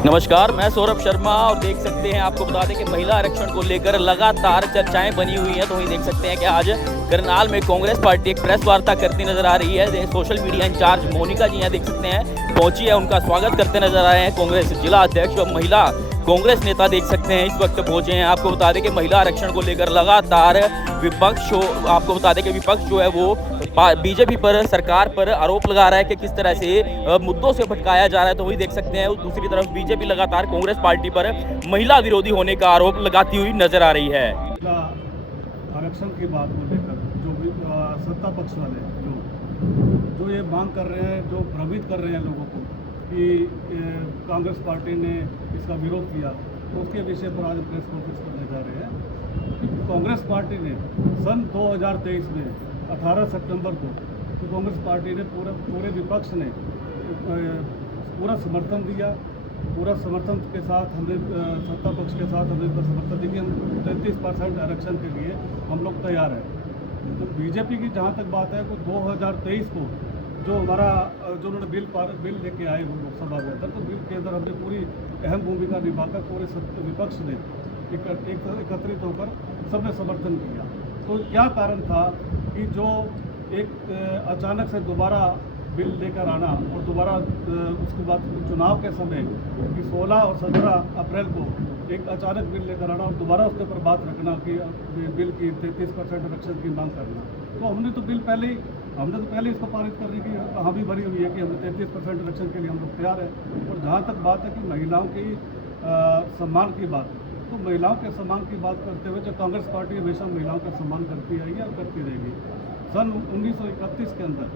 नमस्कार, मैं सौरभ शर्मा और देख सकते हैं, आपको बता दें कि महिला आरक्षण को लेकर लगातार चर्चाएं बनी हुई हैं। तो वहीं देख सकते हैं कि आज करनाल में कांग्रेस पार्टी एक प्रेस वार्ता करती नजर आ रही है। सोशल मीडिया इंचार्ज मोनिका जी हैं, देख सकते हैं, पहुंची है, उनका स्वागत करते नजर आ रहे हैं कांग्रेस जिला अध्यक्ष और महिला कांग्रेस नेता देख सकते हैं इस वक्त पहुंचे हैं। आपको बता दें कि महिला आरक्षण को लेकर लगातार विपक्ष आपको बता दें कि विपक्ष जो है वो बीजेपी पर, सरकार पर आरोप लगा रहा है कि किस तरह से मुद्दों से भटकाया जा रहा है। तो वही देख सकते हैं, दूसरी तरफ बीजेपी लगातार कांग्रेस पार्टी पर महिला विरोधी होने का आरोप लगाती हुई नजर आ रही है। आरक्षण की बात को लेकर जो भी सत्ता पक्ष वाले जो ये मांग कर रहे हैं, जो भ्रमित कर रहे हैं लोगों को कि कांग्रेस पार्टी ने इसका विरोध किया, तो उसके विषय पर आज प्रेस कॉन्फ्रेंस करने जा रहे हैं। कांग्रेस पार्टी ने सन 2023 में 18 सितंबर को तो कांग्रेस पार्टी ने पूरे विपक्ष ने पूरा समर्थन दिया। पूरा समर्थन के साथ हमने सत्ता पक्ष के साथ हमने समर्थन दिया कि हम 33% आरक्षण के लिए हम लोग तैयार हैं। तो बीजेपी की जहाँ तक बात है, वो 2023 को जो उन्होंने बिल लेके आए वो लोकसभा के अंदर, तो बिल के अंदर हमने पूरी अहम भूमिका निभाकर पूरे विपक्ष ने एकत्रित होकर सबने समर्थन किया। तो क्या कारण था कि जो एक अचानक से दोबारा बिल लेकर आना और दोबारा उसके बाद चुनाव के समय कि 16 और 17 अप्रैल को एक अचानक बिल लेकर आना और दोबारा उसके ऊपर बात रखना कि बिल की 33% आरक्षण की मांग करना। तो हमने तो पहले इसको पारित करने की हामी भरी हुई है कि हम 33% आरक्षण के लिए हम लोग तैयार हैं। और जहाँ तक बात है कि महिलाओं की सम्मान की बात, तो महिलाओं के सम्मान की बात करते हुए जो कांग्रेस पार्टी हमेशा महिलाओं का सम्मान करती आई है और करती रहेगी। सन 1931 के अंदर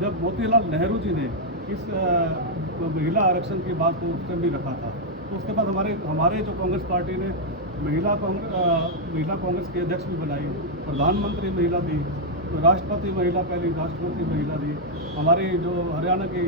जब मोतीलाल नेहरू जी ने इस महिला आरक्षण की बात को उस भी रखा था, तो उसके बाद हमारे जो कांग्रेस पार्टी ने महिला कांग्रेस की अध्यक्ष भी बनाई, प्रधानमंत्री महिला दी, राष्ट्रपति महिला, पहली राष्ट्रपति महिला दी, हमारे जो हरियाणा की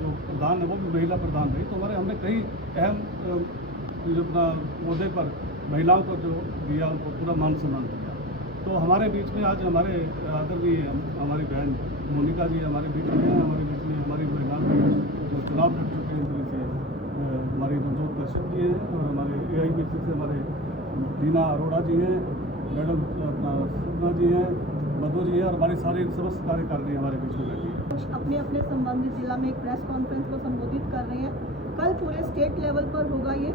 जो प्रधान है वो भी महिला प्रधान रही। तो हमने कई अहम मुद्दे पर महिलाओं को जो दिया, उनको पूरा मान सम्मान दिया। तो हमारे बीच में आज हमारे आदरणीय हमारी बहन मोनिका जी हमारे बीच में हैं। हमारे बीच में हमारी महिला जो चुनाव लड़ चुके हैं, उनसे हमारी नवजोत कश्यप जी हैं और हमारे AIBC से हमारे टीना अरोड़ा जी हैं, मैडम सुषमा जी हैं, मधु जी है और हमारी सारी समस्त कार्यकारिणी हमारे बीच में बैठी है। अपने अपने संबंधित जिला में एक प्रेस कॉन्फ्रेंस को संबोधित कर रहे हैं। कल पूरे स्टेट लेवल पर होगा ये,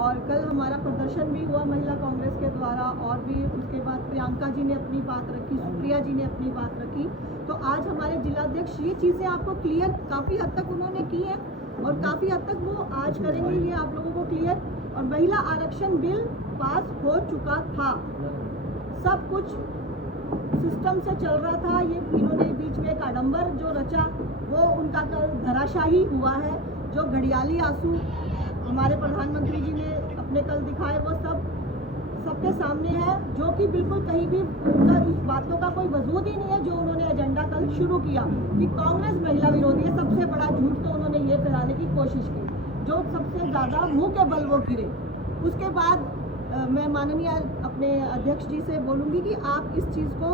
और कल हमारा प्रदर्शन भी हुआ महिला कांग्रेस के द्वारा, और भी उसके बाद प्रियंका जी ने अपनी बात रखी, सुप्रिया जी ने अपनी बात रखी। तो आज हमारे जिलाध्यक्ष ये चीज़ें आपको क्लियर काफ़ी हद तक उन्होंने की है और काफ़ी हद तक वो आज करेंगे ये आप लोगों को क्लियर। और महिला आरक्षण बिल पास हो चुका था, सब कुछ सिस्टम से चल रहा था। ये इन्होंने बीच में एक आडंबर जो रचा वो उनका कल धराशाही हुआ है। जो घड़ियाली आंसू हमारे प्रधानमंत्री जी ने अपने कल दिखाए, वो सबके सामने है, जो कि बिल्कुल कहीं भी उनका इस बातों का कोई वजूद ही नहीं है। जो उन्होंने एजेंडा कल शुरू किया कि कांग्रेस महिला विरोधी है, सबसे बड़ा झूठ तो उन्होंने ये फैलाने की कोशिश की, जो सबसे ज़्यादा मुंह के बल वो गिरे। उसके बाद मैं माननीय अपने अध्यक्ष जी से बोलूँगी कि आप इस चीज़ को,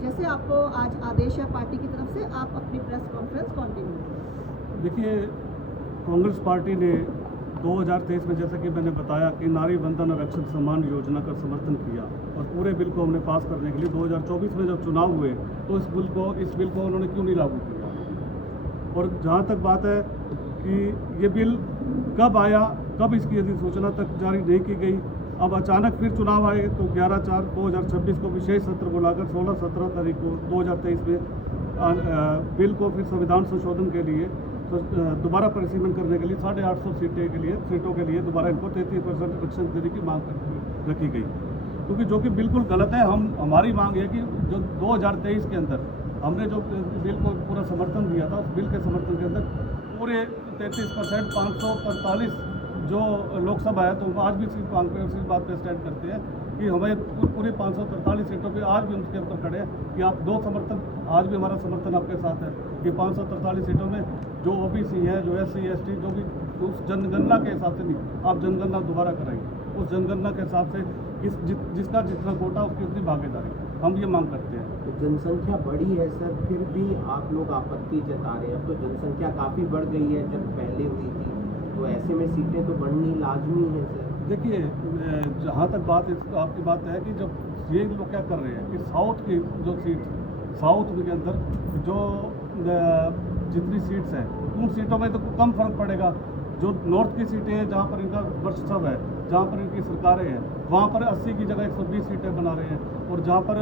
जैसे आपको आज आदेश है पार्टी की तरफ से, आप अपनी प्रेस कॉन्फ्रेंस कंटिन्यू। देखिए, कांग्रेस पार्टी ने 2023 में, जैसा कि मैंने बताया, कि नारी वंदन आरक्षण सम्मान योजना का समर्थन किया और पूरे बिल को हमने पास करने के लिए 2024 में जब चुनाव हुए तो इस बिल को उन्होंने क्यों नहीं लागू किया। और जहाँ तक बात है कि ये बिल कब आया, कब इसकी अधिसूचना तक जारी नहीं की गई, अब अचानक फिर चुनाव आए तो 11/4/2026 को विशेष सत्र बुलाकर 16-17 तारीख को 2023 में बिल को फिर संविधान संशोधन के लिए तो दोबारा परिसीमन करने के लिए 850 सीटों के लिए दोबारा इनको 33% आरक्षण देने की मांग रखी गई, क्योंकि जो कि बिल्कुल गलत है। हमारी मांग है कि जो 2023 के अंदर हमने जो बिल को पूरा समर्थन दिया था, उस बिल के समर्थन के अंदर पूरे 33% 545 जो लोकसभा है, तो आज भी उसी बात पे स्टैंड करते हैं कि हमें पूरे 543 सीटों पे आज भी उनके ऊपर खड़े हैं कि आप दो समर्थन, आज भी हमारा समर्थन आपके साथ है कि 543 सीटों में जो OBC है, जो SC ST, जो भी उस जनगणना के हिसाब से नहीं, आप जनगणना दोबारा कराएंगे, उस जनगणना के हिसाब से जिसका जितना कोटा उसकी उतनी भागीदारी, हम ये मांग करते हैं। तो जनसंख्या बढ़ी है सर, फिर भी आप लोग आपत्ति जता रहे हैं। अब तो जनसंख्या काफ़ी बढ़ गई है जब पहले हुई थी, तो ऐसे में सीटें तो बढ़नी लाजमी है सर। देखिए जहाँ तक बात आपकी बात है कि जब ये लोग क्या कर रहे हैं कि साउथ की जो सीट साउथ के अंदर जो जितनी सीट्स हैं उन सीटों में तो कम फर्क पड़ेगा। जो नॉर्थ की सीटें हैं जहाँ पर इनका वर्चस्व है, जहाँ पर इनकी सरकारें हैं, वहाँ पर 80 की जगह 120 सीटें बना रहे हैं। और जहाँ पर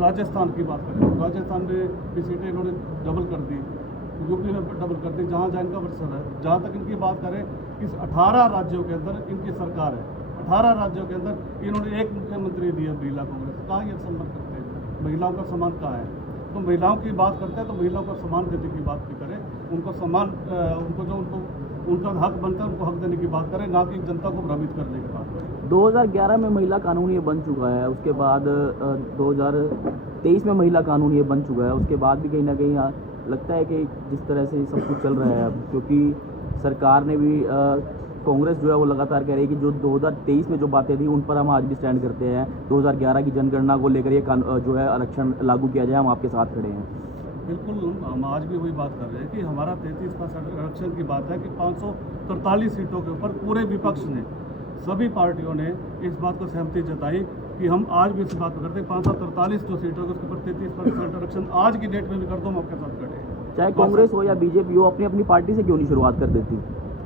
राजस्थान की बात करें, राजस्थान में भी सीटें इन्होंने डबल कर दी, यूपी में डबल कर दी, जहाँ जहाँ इनका वर्चस्व है। जहाँ तक इनकी बात करें, इस 18 राज्यों के अंदर इनकी सरकार है, 18 राज्यों के अंदर इन्होंने एक मुख्यमंत्री दिया महिला कांग्रेस। कहाँ ये सम्मान करते हैं? महिलाओं का सम्मान कहाँ है? तो महिलाओं की बात करते हैं तो महिलाओं को सम्मान देने की बात भी करें, उनको सम्मान उनका हक बनता है उनको हक देने की बात करें, ना कि जनता को भ्रमित करने की बात करें। 2011 में महिला कानून ये बन चुका है, उसके बाद 2023 में महिला कानून ये बन चुका है, उसके बाद भी कहीं ना कहीं लगता है कि जिस तरह से सब कुछ चल रहा है अब, क्योंकि सरकार ने भी कांग्रेस जो है वो लगातार कह रही है कि जो 2023 में जो बातें थी उन पर हम आज भी स्टैंड करते हैं। 2011 की जनगणना को लेकर ये जो है आरक्षण लागू किया जाए, हम आपके साथ खड़े हैं। बिल्कुल, हम आज भी वही बात कर रहे हैं कि हमारा 33% आरक्षण की बात है कि 543 सीटों के ऊपर पूरे विपक्ष ने, सभी पार्टियों ने इस बात को सहमति जताई कि हम आज भी इस बात को करते हैं 543 जो सीटों के उसके ऊपर 33% आरक्षण आज की डेट में भी कर दो, हम आपके साथ खड़े हैं। चाहे कांग्रेस हो या बीजेपी हो, अपनी अपनी पार्टी से क्यों नहीं शुरुआत कर देती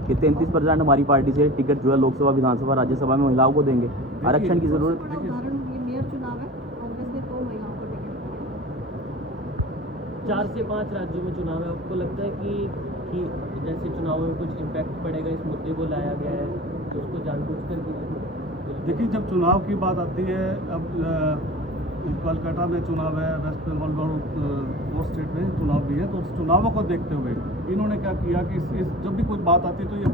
कि 33% हमारी पार्टी से टिकट जो है लोकसभा, विधानसभा, राज्यसभा में महिलाओं को देंगे? आरक्षण की जरूरत। बड़ा उदाहरण ये मेयर चुनाव है, कांग्रेस ने 2 महिलाओं को टिकट दिया। 4 से 5 राज्यों में चुनाव है, आपको लगता है कि जैसे चुनावों में कुछ इम्पैक्ट पड़ेगा, इस मुद्दे को लाया गया है तो उसको जानबूझकर देखिए, जब चुनाव की बात आती है, अब कोलकाता में चुनाव है, वेस्ट बंगाल और स्टेट में चुनाव भी है, तो उस चुनावों को देखते हुए इन्होंने क्या किया कि इस जब भी कोई बात आती है तो ये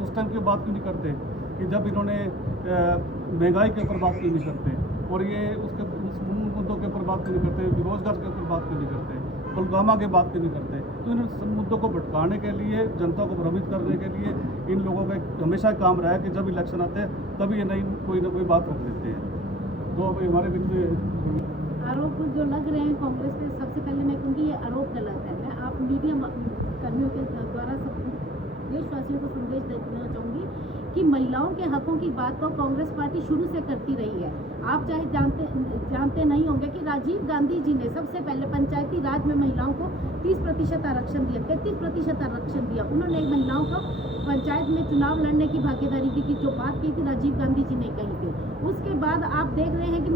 उस टाइम की बात क्यों नहीं करते कि जब इन्होंने महंगाई के ऊपर बात क्यों नहीं करते, और ये उस मुद्दों के ऊपर बात क्यों नहीं करते, बेरोजगार के ऊपर बात क्यों नहीं करते, पुलवामा के बात क्यों नहीं करते। तो इन सब मुद्दों को भटकाने के लिए, जनता को भ्रमित करने के लिए इन लोगों का हमेशा काम रहा है कि जब इलेक्शन आते हैं तभी ये कोई ना कोई बात रख देते हैं। तो हमारे बीच में आरोप जो लग रहे हैं कांग्रेस पे, सबसे पहले मैं कहूँगी ये आरोप गलत है। मैं आप मीडिया कर्मियों के द्वारा सब देशवासियों को संदेश देना चाहूँगी कि महिलाओं के हकों की बात तो कांग्रेस पार्टी शुरू से करती रही है। आप चाहे जानते नहीं होंगे कि राजीव गांधी जी ने सबसे पहले पंचायती राज में महिलाओं को 30% आरक्षण दिया, 33% आरक्षण दिया। उन्होंने महिलाओं को पंचायत में चुनाव लड़ने की भागीदारी की जो बात की थी राजीव गांधी जी ने कही थी। उसके बाद आप देख रहे हैं कि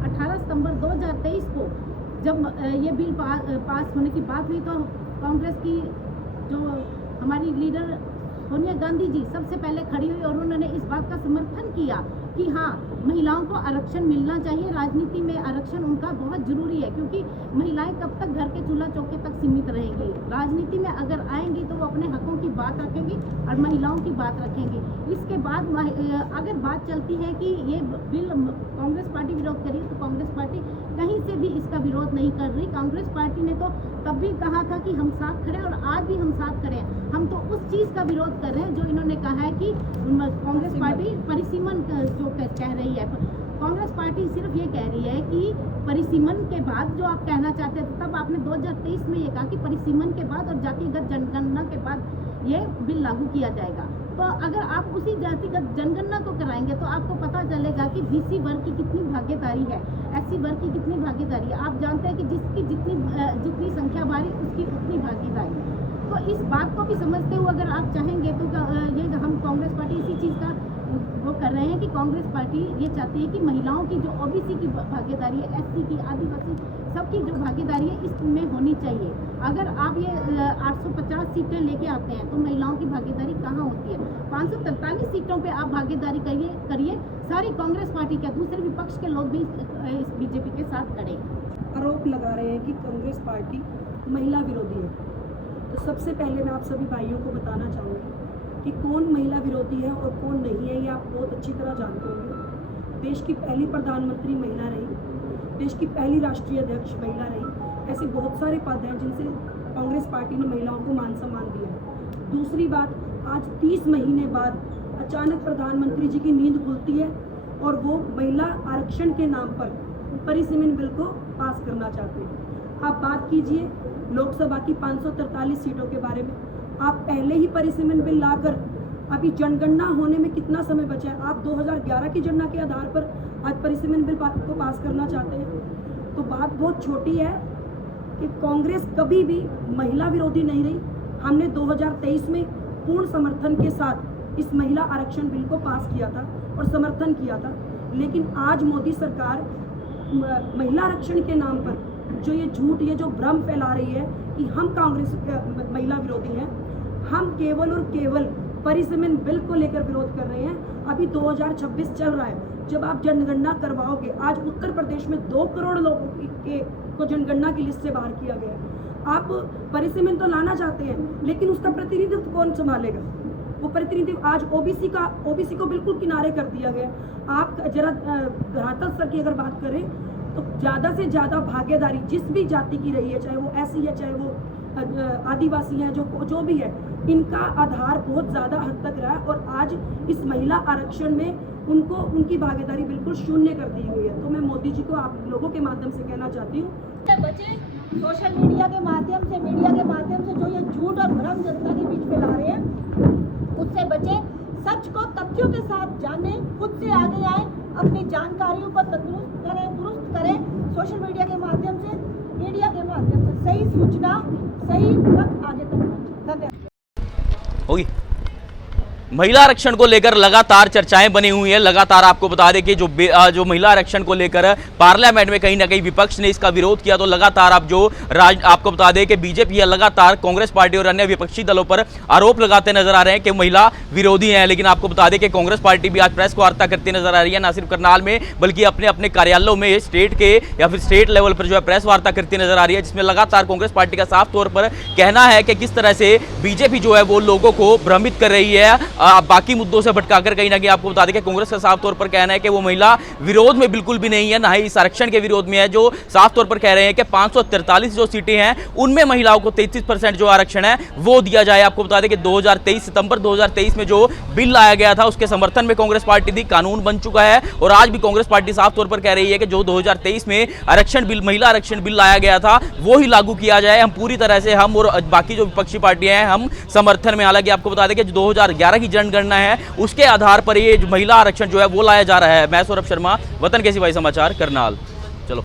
18 सितंबर 2023 को जब ये बिल पास होने की बात हुई तो कांग्रेस की जो हमारी लीडर सोनिया गांधी जी सबसे पहले खड़ी हुई और उन्होंने इस बात का समर्थन किया कि हाँ, महिलाओं को आरक्षण मिलना चाहिए। राजनीति में आरक्षण उनका बहुत जरूरी है, क्योंकि महिलाएं कब तक घर के चूल्हा चौके तक सीमित रहेंगी। राजनीति में अगर आएंगी तो वो अपने हकों की बात रखेंगी और महिलाओं की बात रखेंगी। इसके बाद अगर बात चलती है कि ये बिल कांग्रेस पार्टी विरोध करी, तो कांग्रेस पार्टी कहीं से भी इसका विरोध नहीं कर रही। कांग्रेस पार्टी ने तो तब भी कहा था कि हम साथ खड़े, और आज भी हम साथ खड़े हैं। हम तो उस चीज़ का विरोध कर रहे हैं जो इन्होंने कहा है कि कांग्रेस पार्टी परिसीमन जो कह रही है। कांग्रेस पार्टी सिर्फ ये कह रही है कि परिसीमन के बाद जो आप कहना चाहते थे, तब आपने 2023 में ये कहा कि परिसीमन के बाद और जातिगत जनगणना के बाद ये बिल लागू किया जाएगा। तो अगर आप उसी जातिगत जनगणना को कराएंगे तो आपको पता चलेगा कि बीसी वर्ग की कितनी भागीदारी है, एससी वर्ग की कितनी भागीदारी है। आप जानते हैं कि जिसकी जितनी संख्या भारी उसकी उतनी भागीदारी। तो इस बात को भी समझते हुए अगर आप चाहेंगे तो ये हम कांग्रेस पार्टी इसी चीज़ का वो कर रहे हैं कि कांग्रेस पार्टी ये चाहती है कि महिलाओं की जो ओबीसी की भागीदारी है, एससी की, आदिवासी सबकी जो भागीदारी है इसमें होनी चाहिए। अगर आप ये 850 सीटें लेके आते हैं तो महिलाओं की भागीदारी कहाँ होती है? 543 सीटों पे आप भागीदारी करिए। सारी कांग्रेस पार्टी के दूसरे विपक्ष के लोग भी इस बीजेपी के साथ खड़े हैं। आरोप लगा रहे हैं कि कांग्रेस पार्टी महिला विरोधी है। तो सबसे पहले मैं आप सभी भाइयों को बताना चाहूँगी कि कौन महिला विरोधी है और कौन नहीं है, ये आप बहुत अच्छी तरह जानते होंगे। देश की पहली प्रधानमंत्री महिला रही, देश की पहली राष्ट्रीय अध्यक्ष महिला रही। ऐसे बहुत सारे पद हैं जिनसे कांग्रेस पार्टी ने महिलाओं को मान सम्मान दिया। दूसरी बात, आज 30 महीने बाद अचानक प्रधानमंत्री जी की नींद खुलती है और वो महिला आरक्षण के नाम पर परिसीमन बिल को पास करना चाहते हैं। आप बात कीजिए लोकसभा की 543 सीटों के बारे में। आप पहले ही परिसीमन बिल लाकर अभी जनगणना होने में कितना समय बचा है? आप 2011 की जनगणना के आधार पर आज परिसीमन बिल को पास करना चाहते हैं। तो बात बहुत छोटी है कि कांग्रेस कभी भी महिला विरोधी नहीं रही। हमने 2023 में पूर्ण समर्थन के साथ इस महिला आरक्षण बिल को पास किया था और समर्थन किया था, लेकिन आज मोदी सरकार महिला आरक्षण के नाम पर जो ये झूठ, ये जो भ्रम फैला रही है कि हम कांग्रेस महिला विरोधी हैं, हम केवल और केवल परिसीमन बिल को लेकर विरोध कर रहे हैं। अभी 2026 चल रहा है, जब आप जनगणना करवाओगे, आज उत्तर प्रदेश में 2 करोड़ लोगों को जनगणना की लिस्ट से बाहर किया गया है। आप परिसीमन तो लाना चाहते हैं, लेकिन उसका प्रतिनिधित्व कौन संभालेगा? वो प्रतिनिधित्व आज ओबीसी को बिल्कुल किनारे कर दिया गया। आप जरा धरातल स्तर की अगर बात करें तो ज़्यादा से ज़्यादा भागीदारी जिस भी जाति की रही है, चाहे वो एससी है, चाहे वो आदिवासी हैं, जो भी है, इनका आधार बहुत ज़्यादा हद तक रहा है और आज इस महिला आरक्षण में उनकी भागीदारी बिल्कुल शून्य कर दी हुई है। तो मैं मोदी जी को आप लोगों के माध्यम से कहना चाहती हूँ, बचे सोशल मीडिया के माध्यम से, मीडिया के माध्यम से जो ये झूठ और भ्रम जनता के बीच फैला रहे हैं, उससे बचे। सच को तथ्यों के साथ जाने, खुद से आगे आए, अपनी जानकारियों को दुरुस्त करें। सोशल मीडिया के माध्यम से, मीडिया के माध्यम से सही सूचना सही वक्त आगे तक पहुंचे। धन्यवाद। होगी। महिला आरक्षण को लेकर लगातार चर्चाएं बनी हुई हैं। लगातार आपको बता दें कि जो महिला आरक्षण को लेकर पार्लियामेंट में कहीं ना कहीं विपक्ष ने इसका विरोध किया, तो लगातार आपको बता दें कि बीजेपी लगातार कांग्रेस पार्टी और अन्य विपक्षी दलों पर आरोप लगाते नजर आ रहे हैं कि महिला विरोधी हैं। लेकिन आपको बता दें कि कांग्रेस पार्टी भी आज प्रेस वार्ता करती नजर आ रही है, ना सिर्फ करनाल में बल्कि अपने अपने कार्यालयों में स्टेट के या फिर स्टेट लेवल पर जो है प्रेस वार्ता करती नजर आ रही है, जिसमें लगातार कांग्रेस पार्टी का साफ तौर पर कहना है कि किस तरह से बीजेपी जो है वो लोगों को भ्रमित कर रही है, बाकी मुद्दों से भटकाकर। कहीं ना कहीं आपको बता दें कि कांग्रेस का साफ तौर पर कहना है कि वो महिला विरोध में बिल्कुल भी नहीं है, ना ही इस आरक्षण के विरोध में है। जो साफ तौर पर कह रहे हैं कि 543 जो सीटें हैं उनमें महिलाओं को 33% जो आरक्षण है वो दिया जाए। आपको बता दें कि 2023 सितंबर 2023 में जो बिल लाया गया था उसके समर्थन में कांग्रेस पार्टी थी, कानून बन चुका है और आज भी कांग्रेस पार्टी साफ तौर पर कह रही है कि जो 2023 में आरक्षण बिल, महिला आरक्षण बिल लाया गया था वो ही लागू किया जाए। हम पूरी तरह से, हम और बाकी जो विपक्षी पार्टियां हैं, हम समर्थन में। हालांकि आपको बता दें कि 2011 की जनगणना है उसके आधार पर ये जो महिला आरक्षण जो है वो लाया जा रहा है। मैं सौरभ शर्मा, वतन के सिपाही समाचार, करनाल।